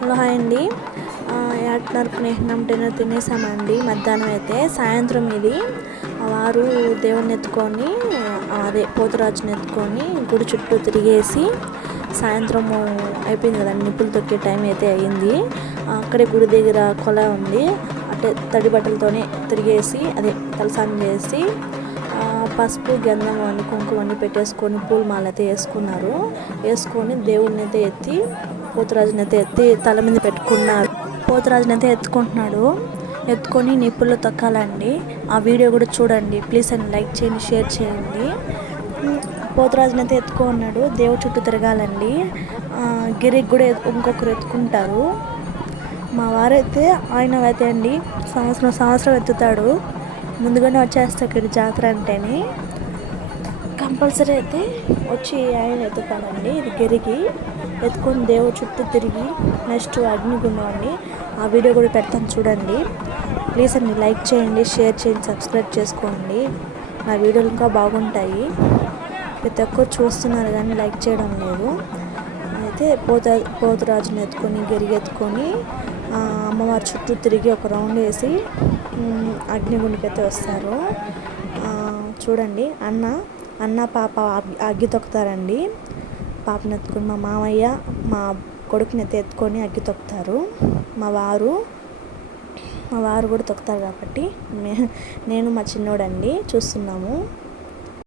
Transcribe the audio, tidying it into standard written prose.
Hello hi అండి. ఏటన్నర dinner తినేసామండి. మధ్యాహ్నం అయితే సాయంత్రం ఇది వారు దేవుని ఎత్తుకొని అదే పోతురాజుని ఎత్తుకొని గుడి చుట్టూ తిరిగేసి సాయంత్రము అయిపోయింది కదండి, నిప్పులు తొక్కే టైం అయితే అయ్యింది. అక్కడే గుడి దగ్గర కొల ఉంది, అంటే తడి బట్టలతోనే తిరిగేసి అదే తలస్నానం చేసి పసుపు గంధం అన్ని కుంకుమ అన్ని పెట్టేసుకొని పూల మాల అయితే వేసుకున్నారు. వేసుకొని దేవుడిని అయితే ఎత్తి పోతురాజుని అయితే ఎత్తి తల మీద పెట్టుకున్నారు. పోతురాజుని అయితే ఎత్తుకుంటున్నాడు. ఎత్తుకొని నిప్పుల్లో తొక్కాలండి. ఆ వీడియో కూడా చూడండి ప్లీజ్ అండ్ లైక్ చేయండి, షేర్ చేయండి. పోతురాజుని అయితే ఎత్తుకున్నాడు. దేవుడి చుట్టూ తిరగాలండి. గిరికి కూడా ఇంకొకరు ఎత్తుకుంటారు. మా వారైతే ఆయన అయితే అండి సంవత్సరం ఎత్తుతాడు. ముందుగానే వచ్చేస్తాడు ఇక్కడ జాతర అంటేనే కంపల్సరీ అయితే వచ్చి ఆయన ఎత్తుతాడండి. ఇది గిరికి ఎత్తుకొని దేవుడు చుట్టూ తిరిగి నెక్స్ట్ అగ్నిగుండం అండి. ఆ వీడియో కూడా పెడతాను చూడండి. ప్లీజ్ అండి లైక్ చేయండి, షేర్ చేయండి, సబ్స్క్రైబ్ చేసుకోండి. నా వీడియోలు ఇంకా బాగుంటాయి. ప్రతి ఒక్కరు చూస్తున్నారు కానీ లైక్ చేయడం లేదు. అయితే పోతురాజుని ఎత్తుకొని గిరికి ఎత్తుకొని అమ్మవారి చుట్టూ తిరిగి ఒక రౌండ్ వేసి అగ్నిగుండికి అయితే వస్తారు. చూడండి అన్న పాప అగ్గి తొక్కుతారండి. పాపని ఎత్తుకొని మా మామయ్య మా కొడుకుని అయితే ఎత్తుకొని అగ్గి తొక్కుతారు. మా వారు కూడా తొక్కుతారు కాబట్టి నేను మా చిన్నోడండి చూస్తున్నాము.